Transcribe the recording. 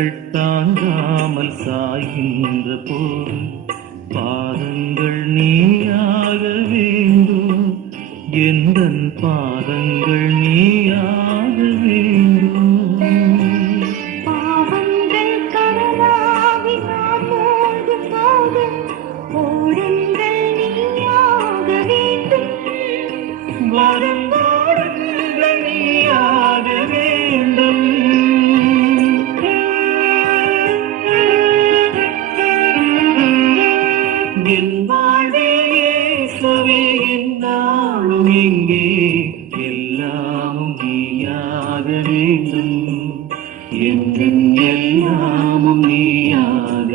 கரங்கள் தாங்காமல் சாய்கின்ற போது பாதங்கள் நீயாக வேண்டும், எந்தன் பாதங்கள் நீயாக வேண்டும். பாவங்கள் கடலாகி நான் மூழ்கும் போது ஓடங்கள் நீயாக வேண்டும், வரும்போடங்கள் நீயாக வேண்டும். என் வாழ்வில் இயேசுவே என்னாலும் எங்கே எல்லாமும் நீயாக வேண்டும், எங்கள் எல்லாமும் நீயாக